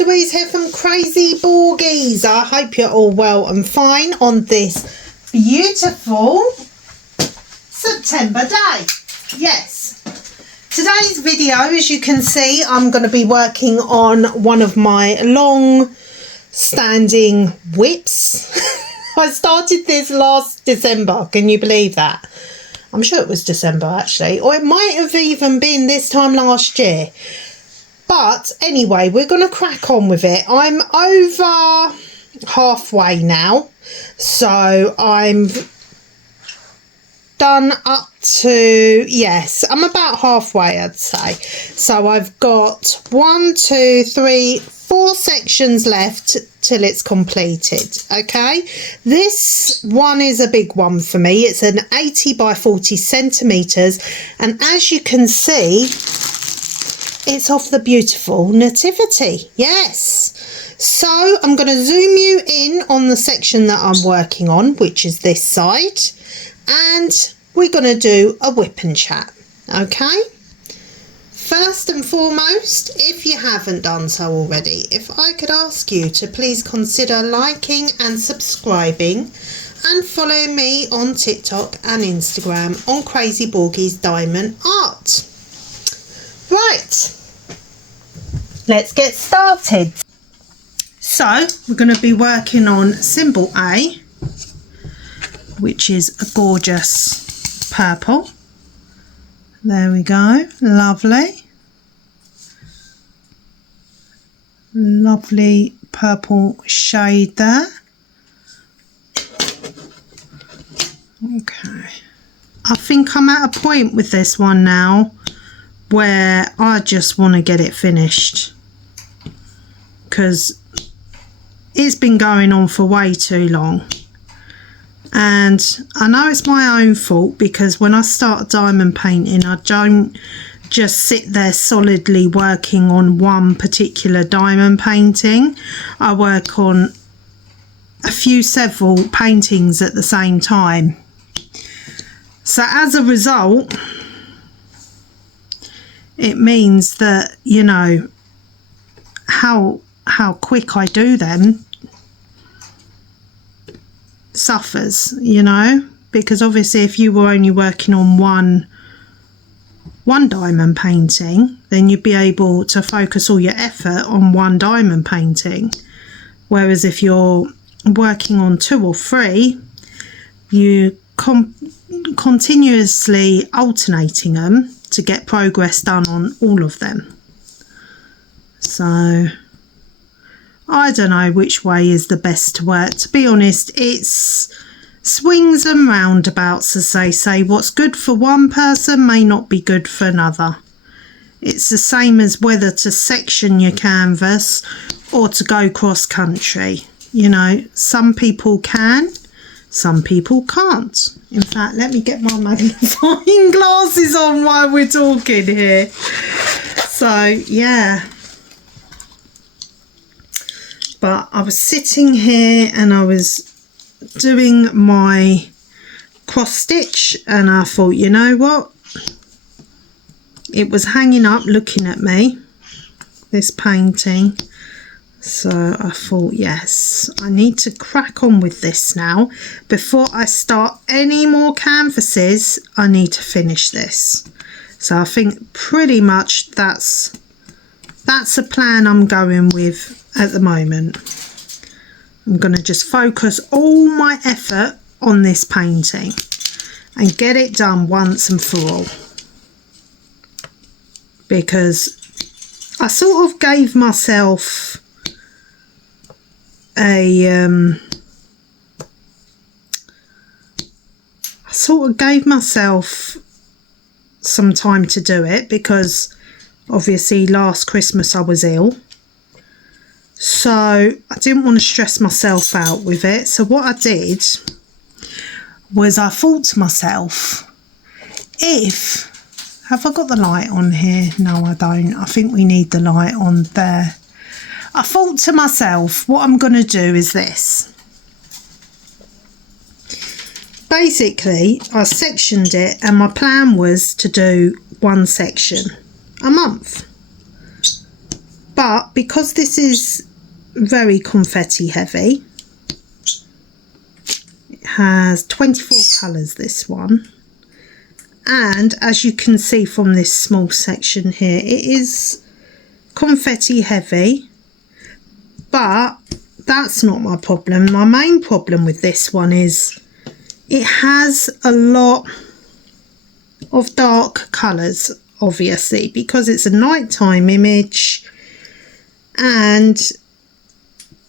Louise here from Crazy Borgies. I hope you're all well and fine on this beautiful September day. Yes, today's video, as you can see, I'm going to be working on one of my long standing whips. I started this last December, can you believe that? I'm sure it was December actually, or it might have even been this time last year. But anyway, we're going to crack on with it. I'm over halfway now, so I'm done up to, yes, I'm about halfway, I'd say. So I've got 4 sections left till it's completed. Okay, this one is a big one for me. It's an 80 by 40 centimeters, and as you can see, it's of the beautiful Nativity. Yes, so I'm going to zoom you in on the section that I'm working on, which is this side, and we're going to do a whip and chat. Okay, first and foremost, if you haven't done so already, if I could ask you to please consider liking and subscribing and following me on TikTok and Instagram on Crazy Borgies Diamond Art. Right, let's get started. So we're going to be working on symbol A, which is a gorgeous purple. There we go, lovely. Lovely purple shade there. Okay, I think I'm at a point with this one now where I just want to get it finished, because it's been going on for way too long. And I know it's my own fault, because when I start diamond painting, I don't just sit there solidly working on one particular diamond painting. I work on several paintings at the same time. So as a result, it means that, you know, how quick I do them suffers, you know, because obviously if you were only working on one diamond painting, then you'd be able to focus all your effort on one diamond painting, whereas if you're working on 2 or 3, you continuously alternating them to get progress done on all of them. So I don't know which way is the best to work. To be honest, it's swings and roundabouts, as they say. What's good for one person may not be good for another. It's the same as whether to section your canvas or to go cross country. You know, some people can, some people can't. In fact, let me get my magnifying glasses on while we're talking here. So, yeah. But I was sitting here and I was doing my cross stitch, and I thought, you know what? It was hanging up looking at me, this painting. So I thought, yes, I need to crack on with this now. Before I start any more canvases, I need to finish this. So I think pretty much that's a plan I'm going with at the moment. I'm going to just focus all my effort on this painting and get it done once and for all, because I sort of gave myself some time to do it, because obviously last Christmas I was ill, so I didn't want to stress myself out with it. So what I did was I thought to myself, have I got the light on here? No, I don't. I think we need the light on there. I thought to myself, what I'm going to do is this. Basically, I sectioned it, and my plan was to do one section a month. But because this is very confetti heavy, it has 24 colours, this one. And as you can see from this small section here, it is confetti heavy, but that's not my problem. My main problem with this one is it has a lot of dark colours, obviously, because it's a nighttime image, and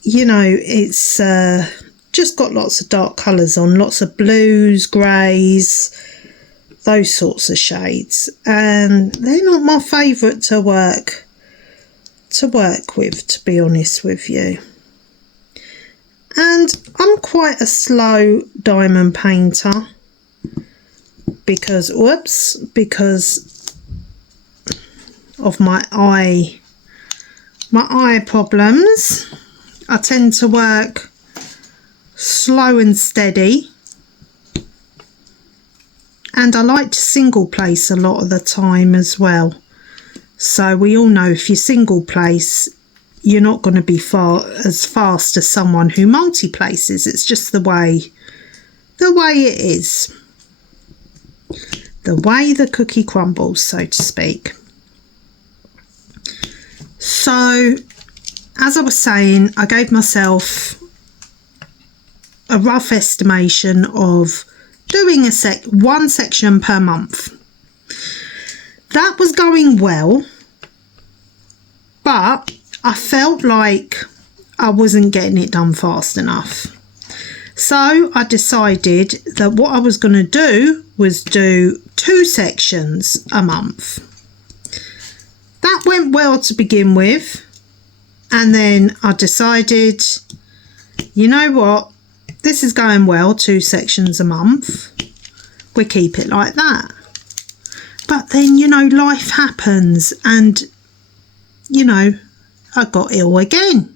you know, it's just got lots of dark colours on, lots of blues, greys, those sorts of shades, and they're not my favourite to work with, to be honest with you. And I'm quite a slow diamond painter because of my eye problems. I tend to work slow and steady, and I like to single place a lot of the time as well. So we all know if you single place, you're not going to be as fast as someone who multi-places. It's just the way it is, the way the cookie crumbles, so to speak. So as I was saying, I gave myself a rough estimation of doing one section per month. That was going well, but I felt like I wasn't getting it done fast enough. So I decided that what I was going to do was do 2 sections a month. That went well to begin with, and then I decided, you know what, this is going well, 2 sections a month, we keep it like that. But then, you know, life happens, and you know, I got ill again.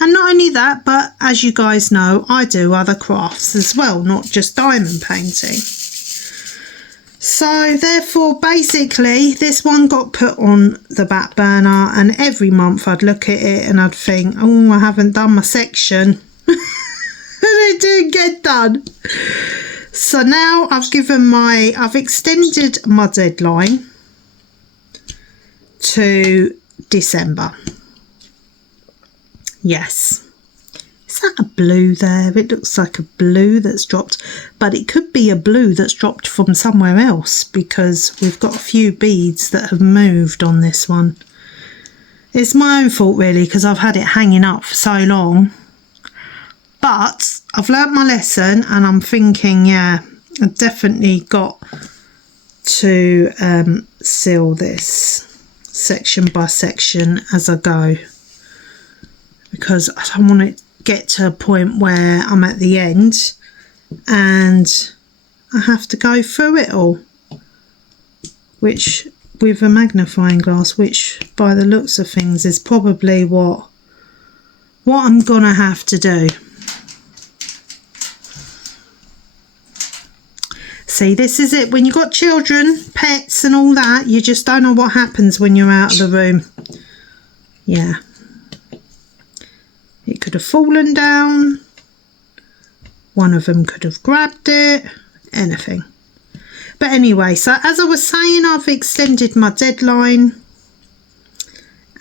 And not only that, but as you guys know, I do other crafts as well, not just diamond painting. So therefore, basically, this one got put on the back burner, and every month I'd look at it and I'd think, oh, I haven't done my section. And it didn't get done. So now I've extended my deadline to December. Yes. Is that a blue there? It looks like a blue that's dropped, but it could be a blue that's dropped from somewhere else, because we've got a few beads that have moved on this one. It's my own fault really, because I've had it hanging up for so long. But I've learnt my lesson, and I'm thinking, yeah, I've definitely got to seal this section by section as I go, because I don't want to get to a point where I'm at the end and I have to go through it all, which with a magnifying glass, which by the looks of things is probably what I'm gonna have to do. See, this is it. When you've got children, pets and all that, you just don't know what happens when you're out of the room. Yeah. It could have fallen down. One of them could have grabbed it. Anything. But anyway, so as I was saying, I've extended my deadline.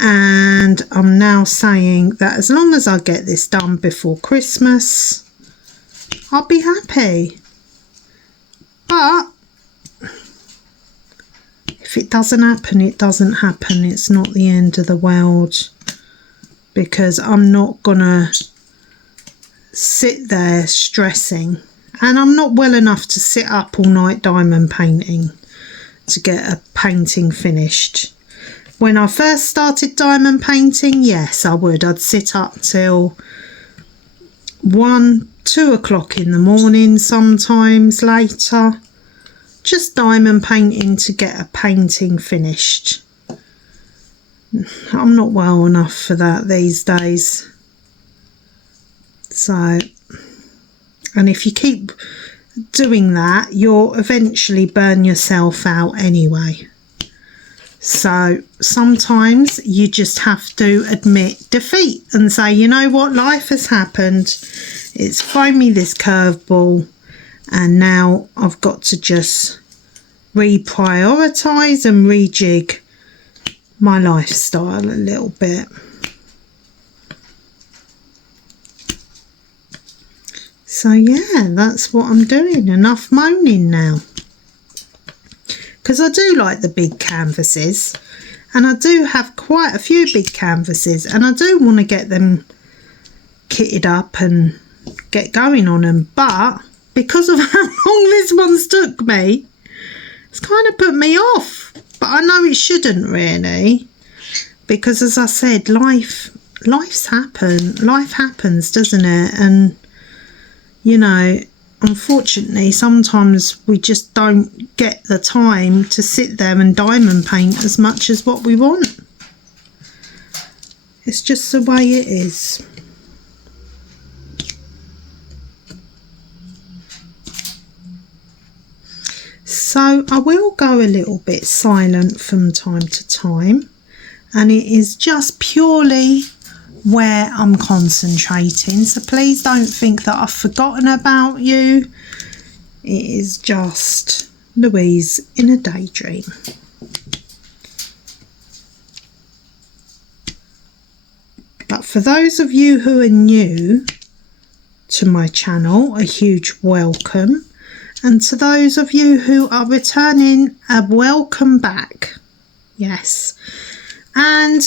And I'm now saying that as long as I get this done before Christmas, I'll be happy. But if it doesn't happen, it doesn't happen. It's not the end of the world, because I'm not gonna sit there stressing, and I'm not well enough to sit up all night diamond painting to get a painting finished. When I first started diamond painting, yes, I would. I'd sit up till 1, 2 o'clock in the morning, sometimes later, just diamond painting to get a painting finished. I'm not well enough for that these days. So, and if you keep doing that, you'll eventually burn yourself out anyway. So sometimes you just have to admit defeat and say, you know what, life has happened. It's thrown me this curveball, and now I've got to just reprioritise and rejig my lifestyle a little bit. So yeah, that's what I'm doing. Enough moaning now. Because I do like the big canvases, and I do have quite a few big canvases, and I do want to get them kitted up and get going on them, but because of how long this one's took me, it's kind of put me off. But I know it shouldn't really, because as I said, life happens, doesn't it? And you know, unfortunately, sometimes we just don't get the time to sit there and diamond paint as much as what we want. It's just the way it is. So I will go a little bit silent from time to time, and it is just purely where I'm concentrating, so please don't think that I've forgotten about you. It is just Louise in a daydream. But for those of you who are new to my channel, a huge welcome, and to those of you who are returning, a welcome back. Yes. And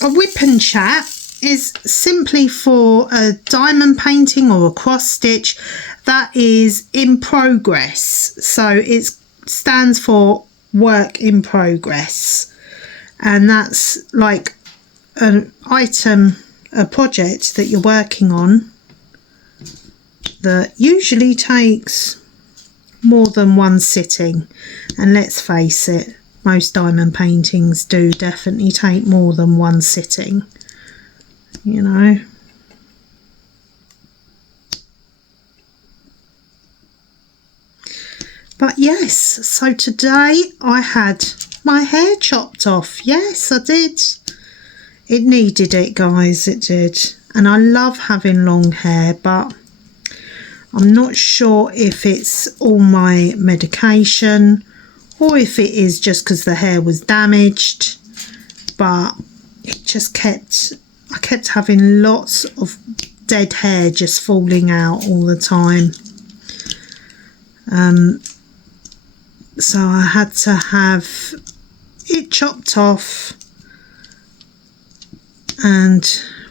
a whip and chat is simply for a diamond painting or a cross stitch that is in progress. So it stands for work in progress, and that's like an item, a project that you're working on that usually takes more than one sitting. And let's face it, most diamond paintings do definitely take more than one sitting, you know. But yes, so today I had my hair chopped off. Yes, I did. It needed it, guys, it did. And I love having long hair, but I'm not sure if it's all my medication or if it is just because the hair was damaged, but it just I kept having lots of dead hair just falling out all the time. So I had to have it chopped off, and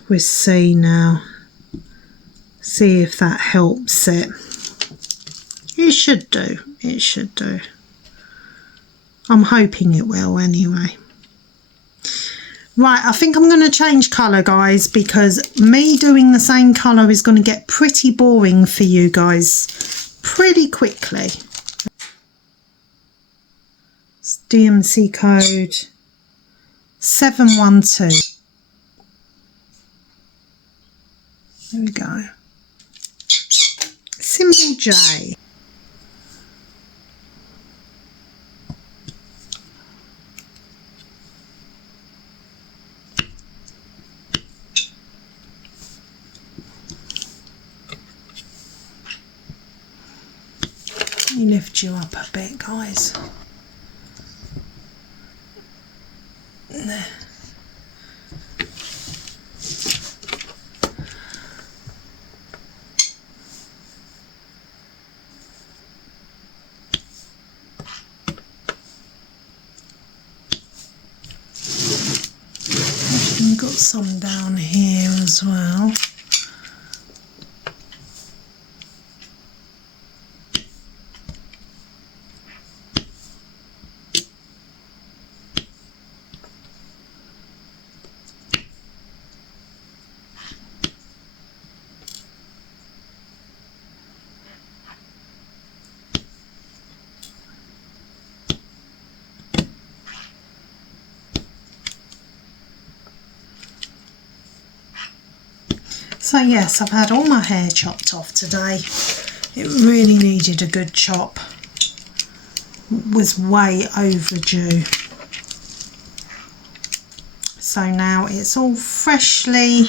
we'll see now. See if that helps it. It should do. It should do. I'm hoping it will anyway. Right, I think I'm going to change colour, guys, because me doing the same colour is going to get pretty boring for you guys pretty quickly. It's DMC code 712. There we go. Symbol J. Let me lift you up a bit, guys. There. We've got some down here as well. So yes, I've had all my hair chopped off today. It really needed a good chop. It was way overdue. So now it's all freshly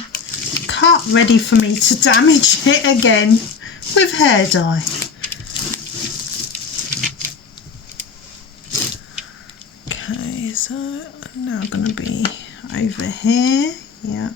cut, ready for me to damage it again with hair dye. Okay, so I'm now going to be over here. Yeah.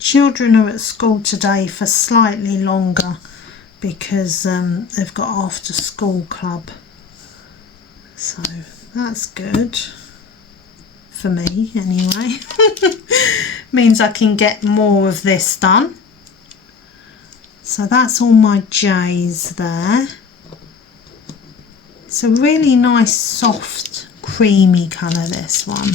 Children are at school today for slightly longer because they've got after school club, so that's good for me anyway. Means I can get more of this done. So that's all my J's there. It's a really nice soft creamy colour, this one.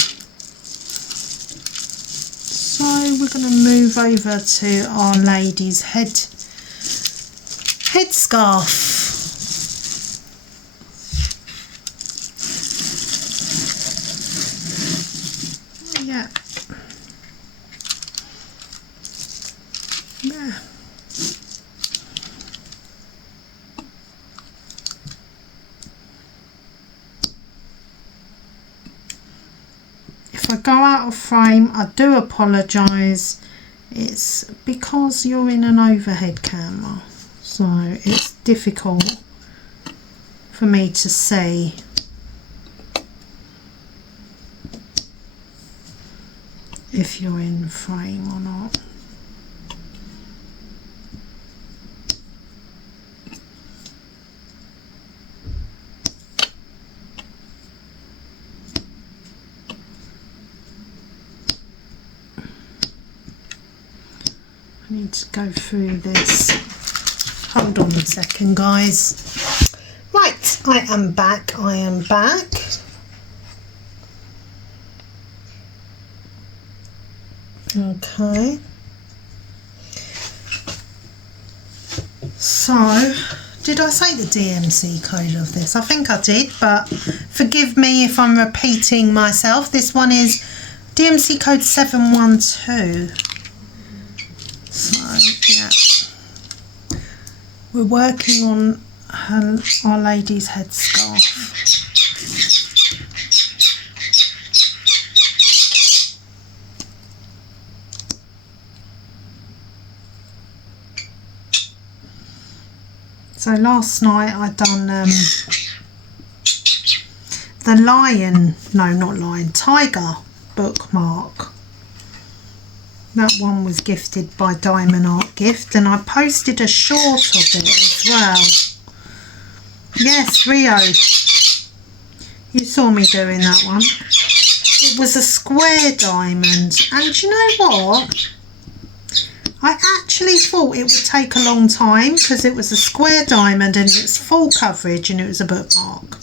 So we're going to move over to Our Lady's headscarf. Yeah. Yeah. If I go out of frame, I do apologise. It's because you're in an overhead camera, so it's difficult for me to see. If you're in frame or not. I need to go through this. Hold on a second, guys. Right, I am back. Okay. So, did I say the DMC code of this? I think I did, but forgive me if I'm repeating myself. This one is DMC code 712. So, yeah. We're working on Our Lady's headscarf. So last night I done the tiger bookmark. That one was gifted by Diamond Art Gift, and I posted a short of it as well. Yes, Rio, you saw me doing that one. It was a square diamond, and you know what? I actually thought it would take a long time because it was a square diamond and it was full coverage and it was a bookmark.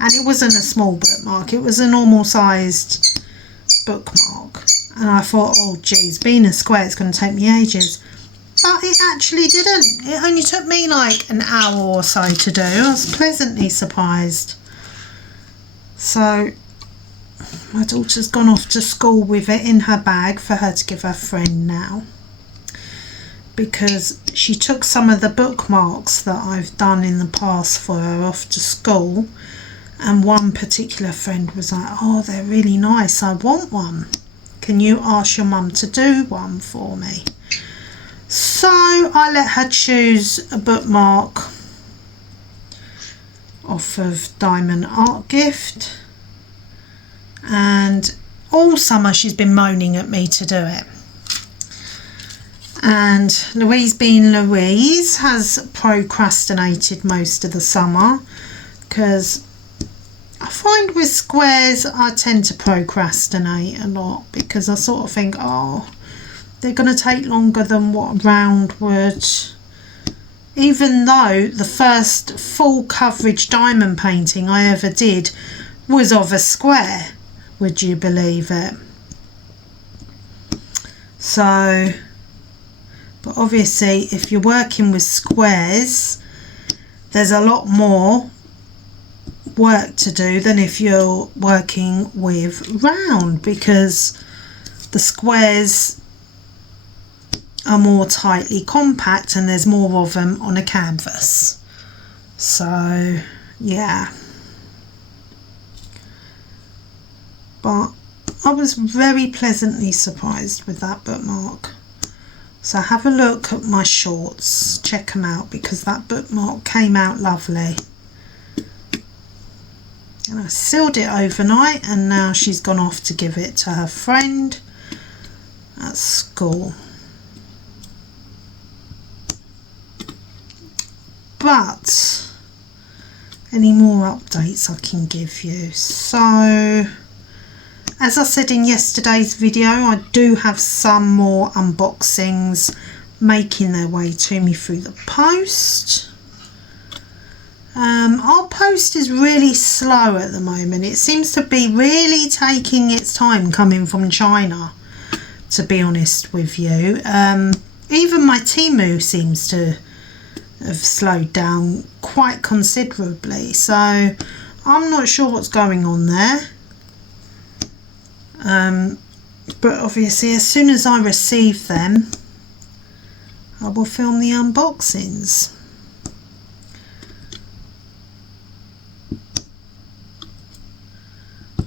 And it wasn't a small bookmark, it was a normal sized bookmark. And I thought, oh geez, being a square, it's going to take me ages. But it actually didn't. It only took me like an hour or so to do. I was pleasantly surprised. So my daughter's gone off to school with it in her bag for her to give her friend now, because she took some of the bookmarks that I've done in the past for her off to school, and one particular friend was like, oh, they're really nice, I want one. Can you ask your mum to do one for me? So I let her choose a bookmark off of Diamond Art Gift, and all summer she's been moaning at me to do it. And Louise, being Louise, has procrastinated most of the summer, because I find with squares I tend to procrastinate a lot, because I sort of think, oh, they're going to take longer than what round would. Even though the first full coverage diamond painting I ever did was of a square, would you believe it? So, but obviously if you're working with squares, there's a lot more work to do than if you're working with round, because the squares are more tightly compact and there's more of them on a canvas. So yeah, but I was very pleasantly surprised with that bookmark. So have a look at my shorts, check them out, because that bookmark came out lovely. And I sealed it overnight, and now she's gone off to give it to her friend at school. But any more updates I can give you? So as I said in yesterday's video, I do have some more unboxings making their way to me through the post. Our post is really slow at the moment. It seems to be really taking its time coming from China, to be honest with you. Even my Temu seems to have slowed down quite considerably, so I'm not sure what's going on there. But obviously as soon as I receive them, I will film the unboxings.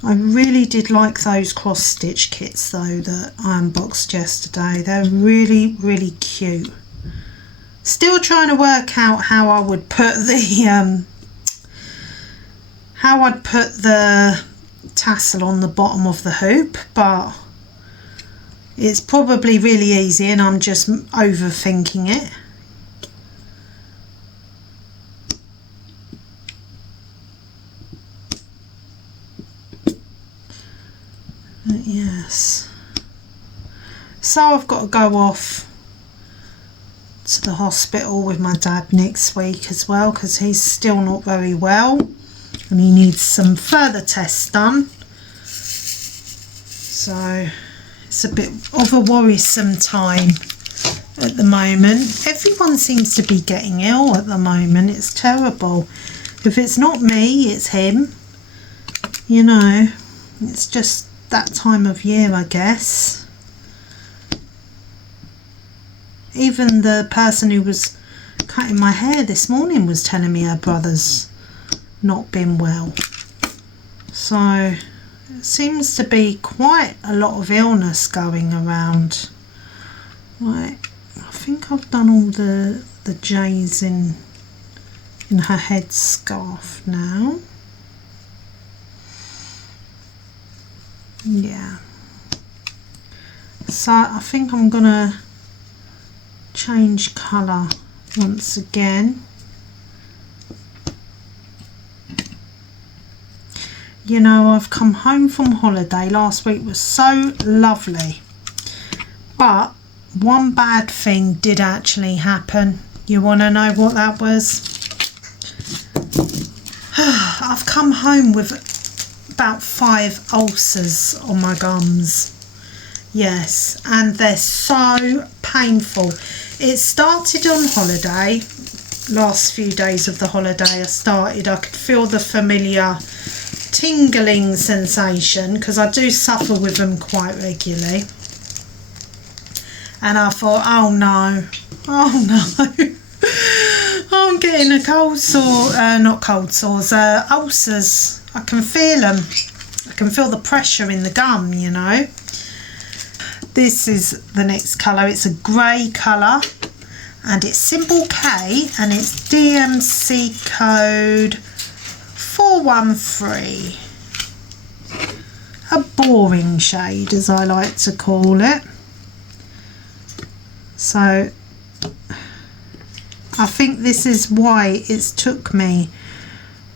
I really did like those cross stitch kits though that I unboxed yesterday. They're really, really cute. Still trying to work out how I would put the tassel on the bottom of the hoop, but it's probably really easy and I'm just overthinking it. But yes, so I've got to go off to the hospital with my dad next week as well, because he's still not very well and he needs some further tests done. So it's a bit of a worrisome time at the moment. Everyone seems to be getting ill at the moment. It's terrible. If it's not me, it's him. You know, it's just that time of year, I guess. Even the person who was cutting my hair this morning was telling me her brother's not been well. So it seems to be quite a lot of illness going around. Right, I think I've done all the J's in her head scarf now. Yeah. So I think I'm gonna change colour once again. You know, I've come home from holiday. Last week was so lovely, but one bad thing did actually happen. You want to know what that was? I've come home with about 5 ulcers on my gums. Yes, and they're so painful. It started on holiday. Last few days of the holiday I could feel the familiar tingling sensation, because I do suffer with them quite regularly. And I thought, oh no, I'm getting a cold sore, not cold sores, ulcers. I can feel them. I can feel the pressure in the gum, you know. This is the next colour. It's a grey colour and it's symbol K and it's DMC code 413. A boring shade, as I like to call it. So I think this is why it's took me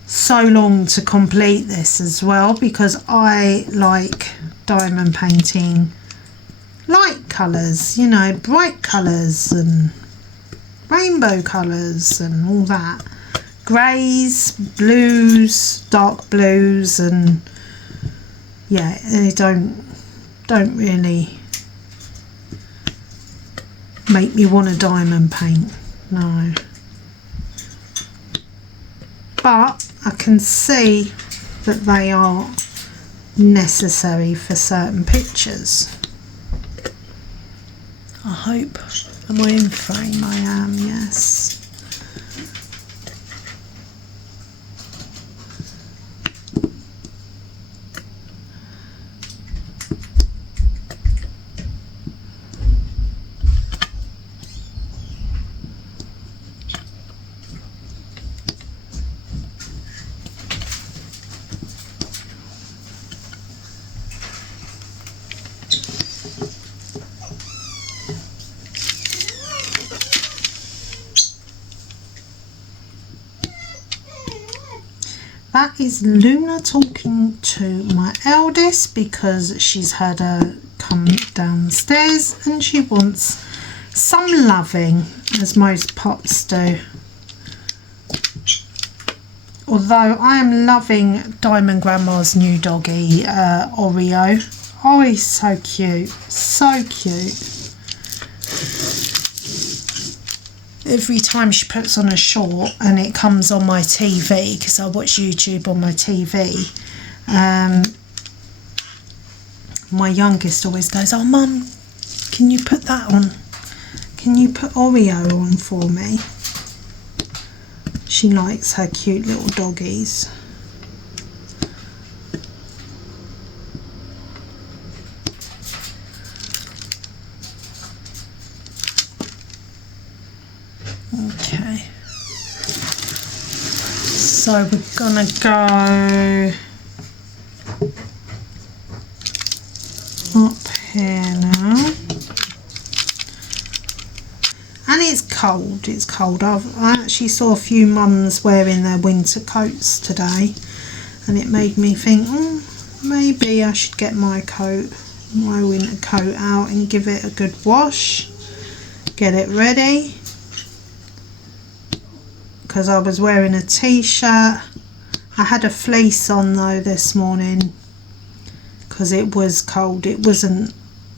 so long to complete this as well, because I like diamond painting light colours, you know, bright colours and rainbow colours and all that. Greys, blues, dark blues, and yeah, they don't really make me want to diamond paint, no. But I can see that they are necessary for certain pictures. I hope. Am I in frame? I am, yes. That is Luna talking to my eldest because she's heard her come downstairs and she wants some loving, as most pups do. Although I am loving Diamond Grandma's new doggy, Oreo. Oh, he's so cute, so cute. Every time she puts on a short and it comes on my TV, because I watch YouTube on my TV, my youngest always goes, "Oh Mum, can you put that on? Can you put Oreo on for me?" She likes her cute little doggies. Okay, so we're gonna go up here now, and it's cold. I actually saw a few mums wearing their winter coats today, and it made me think, maybe I should get my winter coat out and give it a good wash, get it ready. Because I was wearing a t-shirt. I had a fleece on though this morning because it was cold. It wasn't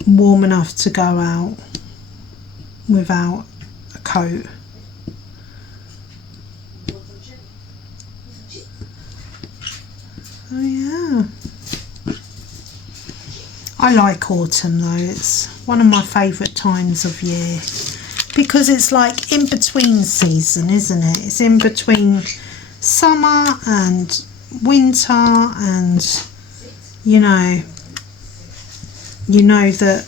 warm enough to go out without a coat. Oh yeah. I like autumn though. It's one of my favourite times of year. Because it's like in between season, isn't it? It's in between summer and winter, and you know that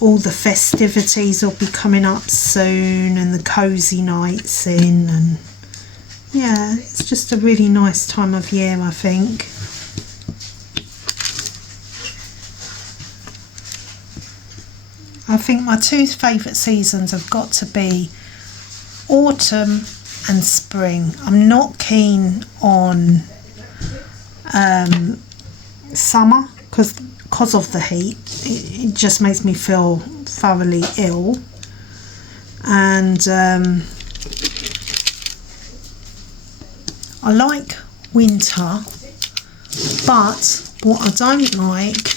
all the festivities will be coming up soon and the cozy nights in, and yeah, it's just a really nice time of year, I think. I think my two favourite seasons have got to be autumn and spring. I'm not keen on summer because of the heat. It just makes me feel thoroughly ill. And I like winter, but what I don't like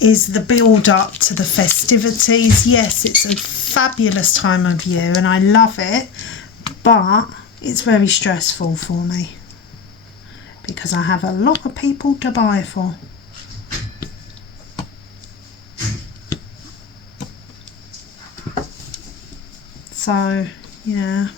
is the build up to the festivities. Yes, it's a fabulous time of year and I love it, but it's very stressful for me because I have a lot of people to buy for. So yeah.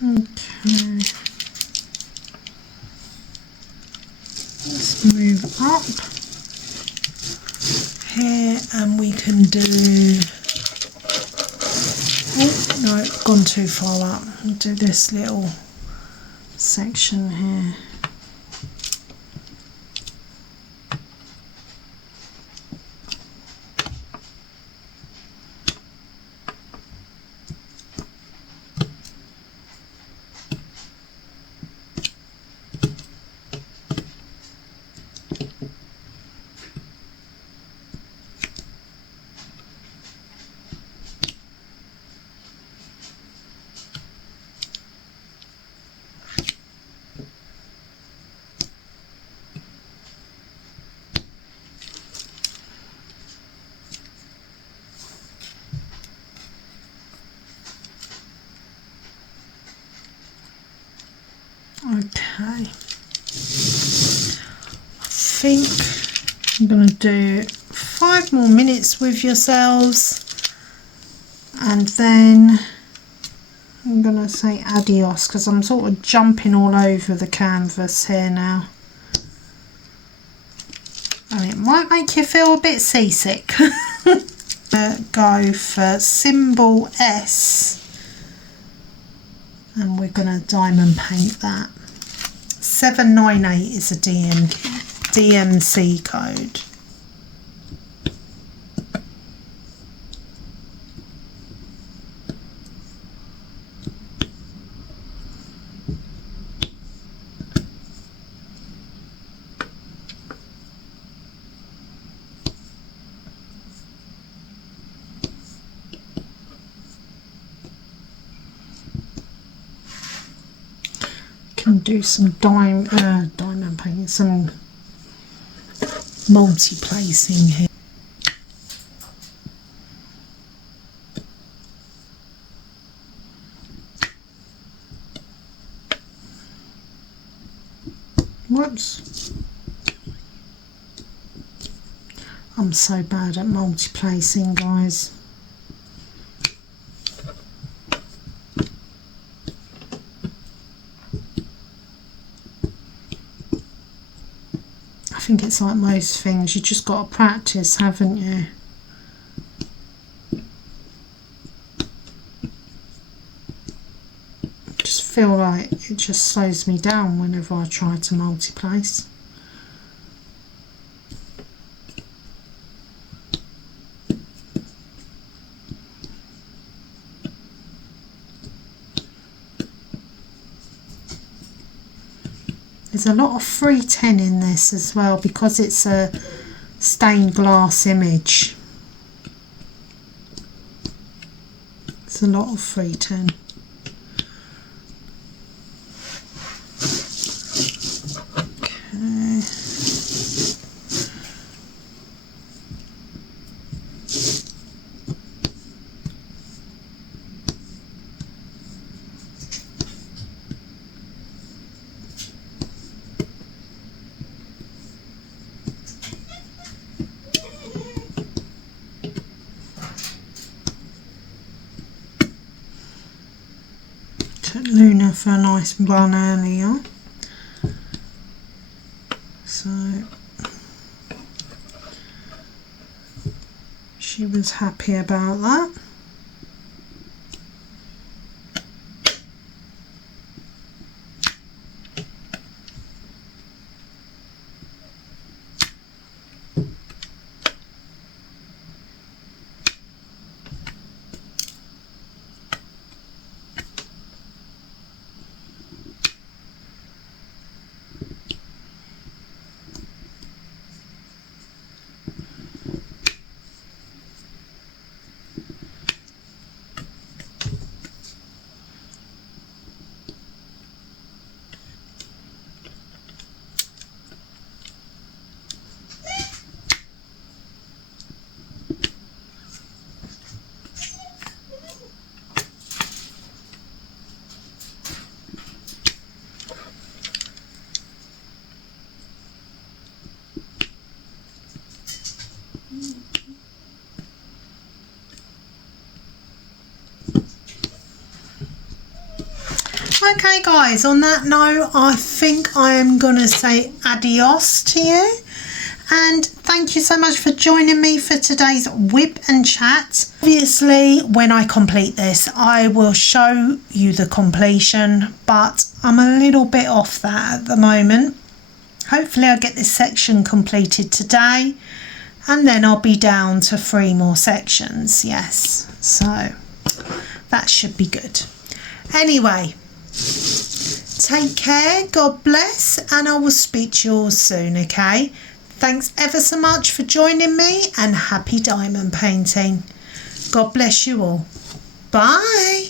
Okay. Let's move up here and we can do, oh no, gone too far up. I'll do this little section here. Okay, I think I'm going to do 5 more minutes with yourselves and then I'm going to say adios because I'm sort of jumping all over the canvas here now and it might make you feel a bit seasick. Go for symbol S and we're going to diamond paint that. 798 is a DMC code. Can do some diamond painting, some multi-placing here. Whoops. I'm so bad at multi-placing, guys. I think it's like most things, you just got to practice, haven't you? I just feel like it just slows me down whenever I try to multi-place. There's a lot of 310 in this as well because it's a stained glass image. It's a lot of 310. Okay. Took Luna for a nice run earlier, so she was happy about that. Okay guys, on that note, I think I am going to say adios to you. And thank you so much for joining me for today's whip and chat. Obviously, when I complete this, I will show you the completion, but I'm a little bit off that at the moment. Hopefully I'll get this section completed today, and then I'll be down to 3 more sections. Yes, so that should be good. Anyway, take care, God bless, and I will speak to you all soon, okay? Thanks ever so much for joining me, and happy diamond painting. God bless you all. Bye.